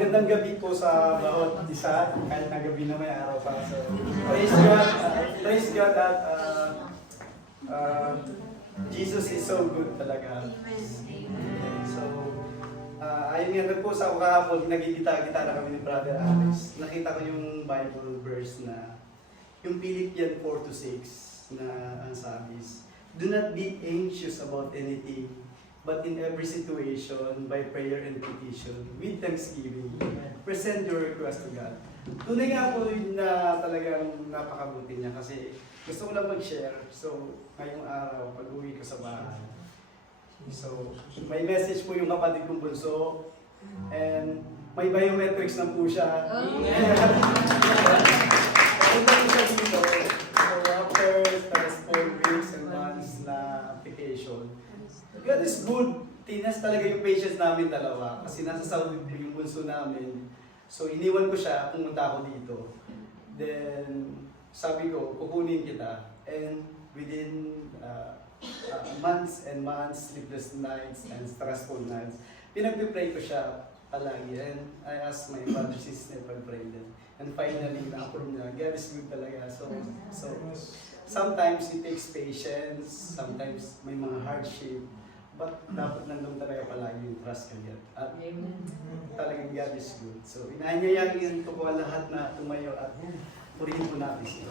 magandang gabi po sa bawat isa, kahit na gabi na may araw pa. So, praise God that Jesus is so good talaga. So, ayun nga po sa kahapon, nagkikita-kita na kami ni Brother Alex. Nakita ko yung Bible verse na, yung Philippians 4-6 na ang sabi, "Do not be anxious about anything, but in every situation, by prayer and petition, with thanksgiving, present your request to God." Tunay nga po yun na talagang napakabuti niya kasi gusto ko lang mag-share. So, ngayong araw, pag-uwi ko sa bahay. So, may message po yung kapatid kong bunso. And may biometrics na po siya. Punta po siya dito. So, after 4 weeks and months na application, God is good. Tinas talaga yung patience namin dalawa. Kasi nasa Saudi yung bunso namin. So, iniwan ko siya, pumunta ako dito. Then, sabi ko, kukunin kita. And within months and months, sleepless nights and stressful nights, pinag-pray ko siya palagi. And I asked my father, sister, pag-pray din. And finally, na-approve niya. God is good talaga. So sometimes it takes patience, sometimes may mga hardship, but dapat nandun talaga palagi yung trust kay God. At talagang God is good. So inanyayakin ko po lahat na tumayo at purihin po natin siya.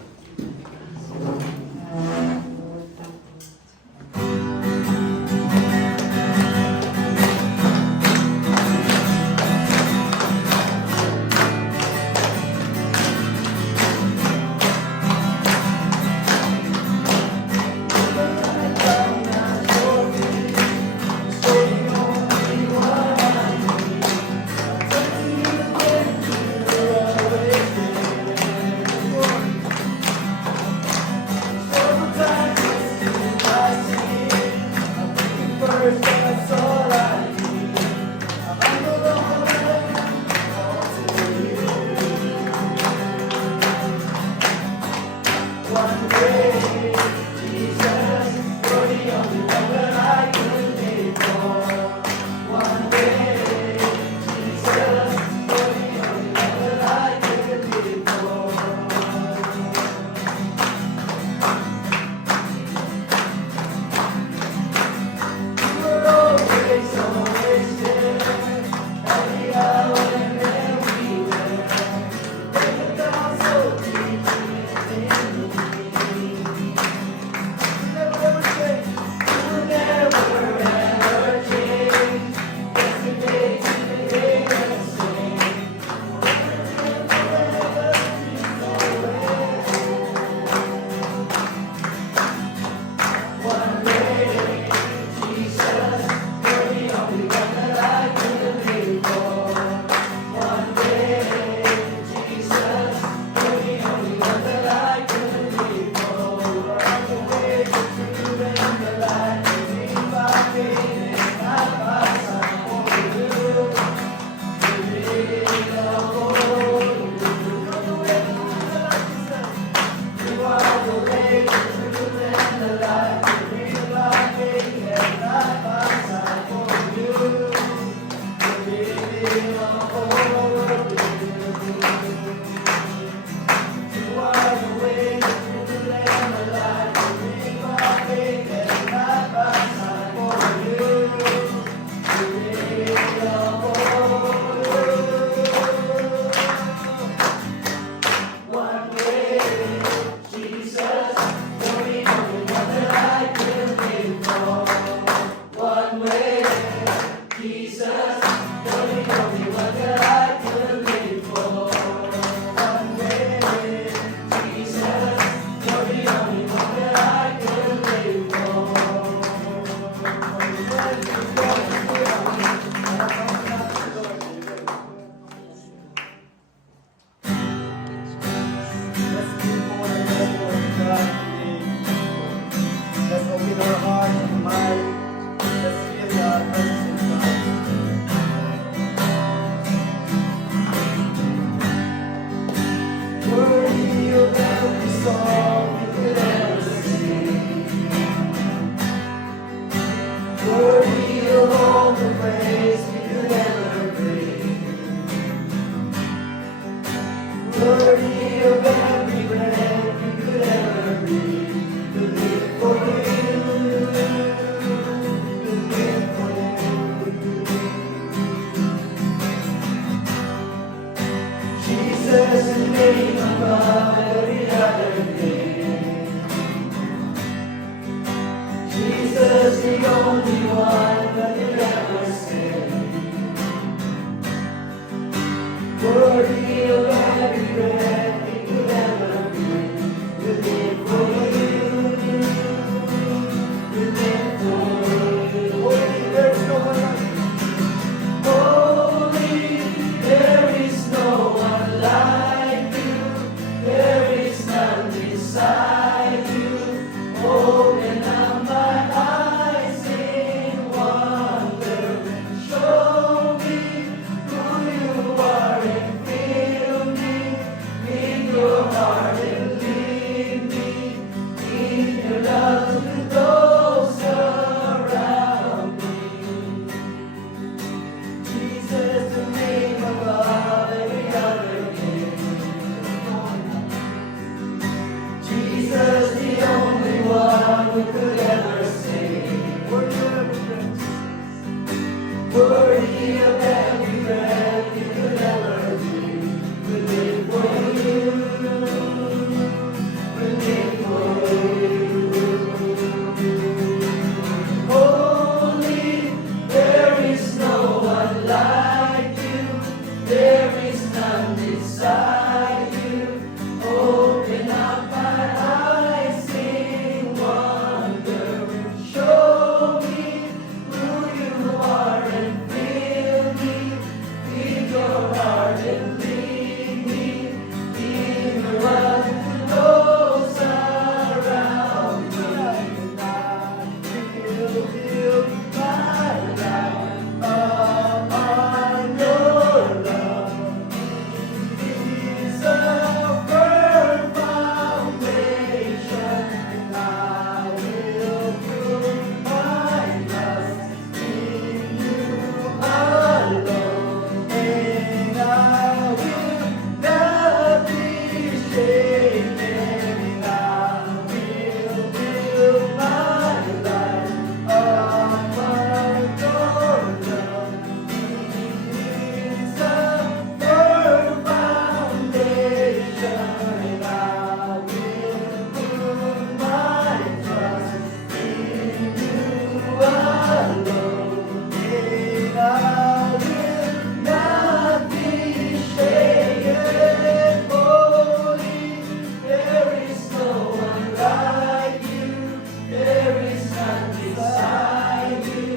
Jesus, you're the only one that I Worthy of every breath you could ever breathe. To live for you, to live for you. Jesus, the name above every other name. Jesus, the only one that could ever save. Worthy of every breath we could ever breathe. We live for you. We live for you. Holy, there is no one like you. Holy, there is no one like you. There is none beside you. Open up my eyes in wonder. Show me who you are and fill me with your heart and lead me in your love to those around me. Jesus, the name above every other name. Jesus, the only one who could ever save. Worthy of every breath you could ever breathe. We live for you. We live for you. Holy, there is no one like you. There is none beside you. Open up my eyes in wonder. Show me who you are and fill me with your heart and lead me in your love to those around me. And I will build my life upon your love. It's a firm foundation, and I will put my trust in you alone, and I will not be shaken, and I will build my life upon your love. It's a firm foundation, and I will put my trust in you alone, and I will not be shaken. Holy, there is no one like you. There is none beside you.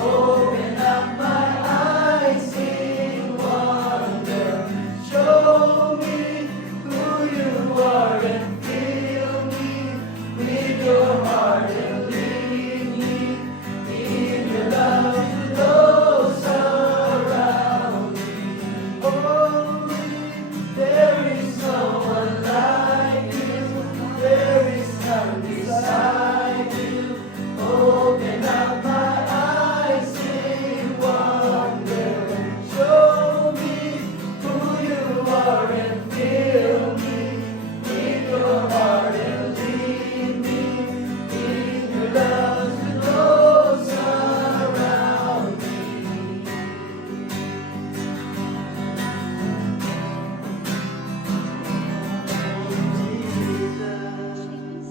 Open up my eyes in wonder. Show me who you are and fill me with your heart and lead me in your love to those around me. Holy, there is no one like you. There is none beside you. Open up my eyes in wonder. Show me who you are and fill me with your heart and lead me in your love to those around me. Jesus.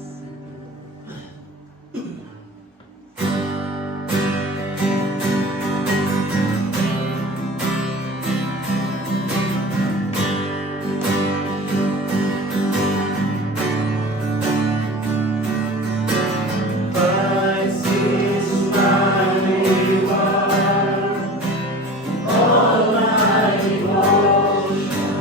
Christ is my reward, all my devotion.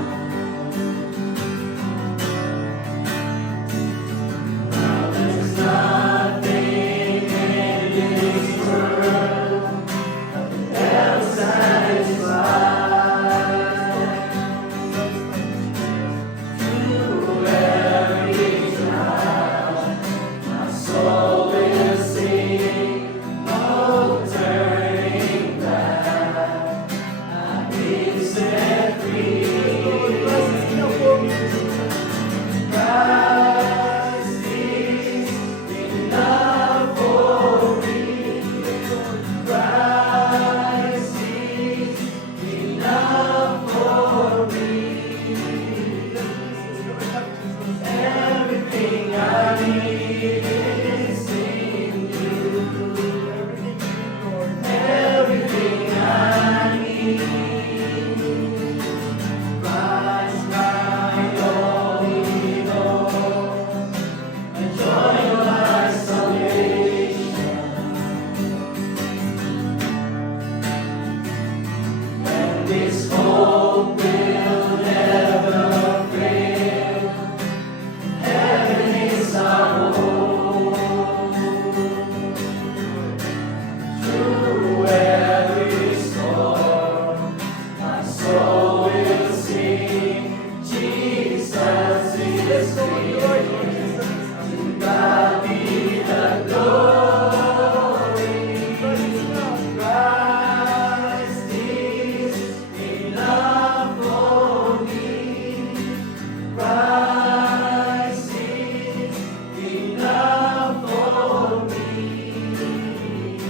Now there's nothing in this world that satisfies. Through every trial, my soul will sing, no turning back. I've been set free. soul will sing, Jesus is King. To God be the glory. Christ is enough for me. Christ is enough for me.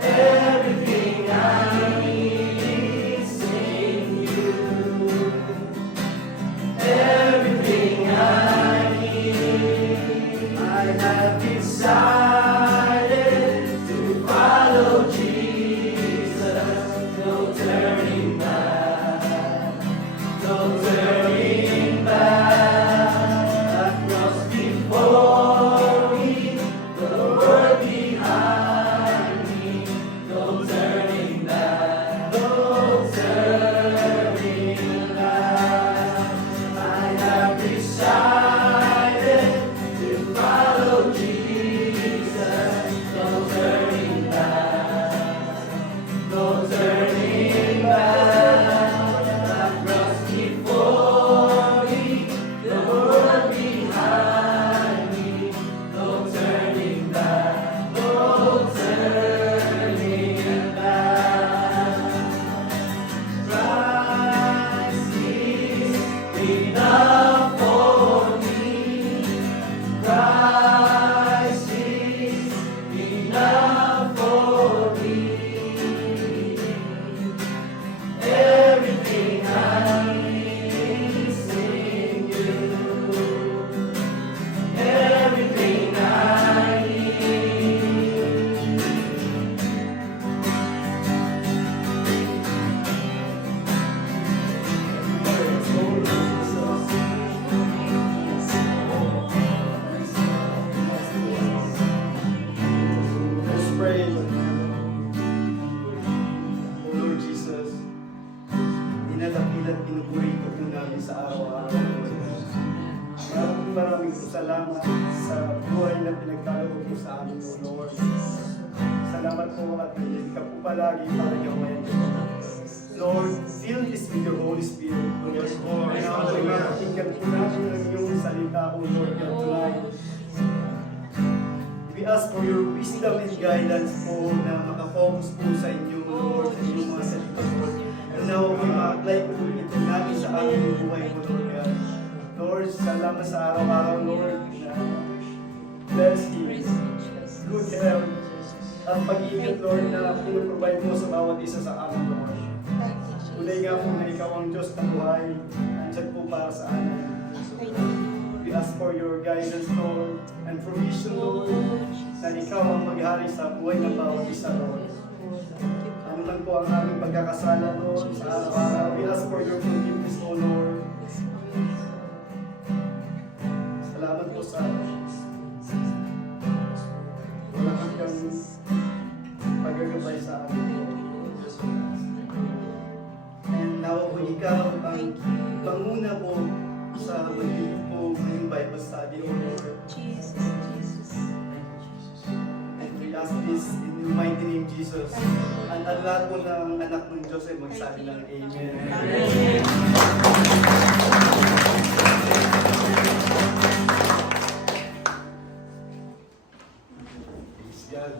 Everything I need is in you. Everything I need, I have decided to follow Jesus. No turning back, no turning back. The cross before me, the world behind me. No turning back, no turning back. I have decided to follow Jesus. No turning back, no turning back. The cross before me, the world behind me. No turning back, no turning back. Christ is enough for me. Christ is enough for me. Everything I need is in you. Everything I need. Let's pray. O Lord Jesus, dinadakil at pinupuri ko po namin sa araw-araw. Maraming salamat sa buhay na pinagkaloob mo sa amin, O Lord. Salamat po at hindi ka po palagi para gawain. Lord, fill this with your Holy Spirit, Lord. Kaya pakinggan po namin ang iyong salita, O Lord, God tonight. We ask for your wisdom and guidance po na makafocus po sa inyo, Lord, sa inyong mga salita, Lord. And now, we ma-apply po ito namin sa aming buhay, O Lord God. Lord, salamat sa araw-araw, Lord, na bless you, good health, at pag-iingat, Lord, na pinoprovide mo sa bawat isa sa amin, Lord. Tunay nga po na ikaw ang Diyos na buhay, andyan po para sa amin. We ask for your guidance, Lord, and provision, Lord, na ikaw ang maghari sa buhay ng bawat isa, Lord. Ano man po ang aming pagkakasala, Lord, sa araw-araw, we ask for your forgiveness, O Lord. Salamat po sa wala hanggang pagagabay sa amin, Lord. And now, kung ikaw ang panguna po sa magiging po ngayong Bible study, O Lord. And we ask this in the mighty name Jesus. At ang lahat po ng anak ng Diyos ay magsabi ng Amen. Amen. Praise God.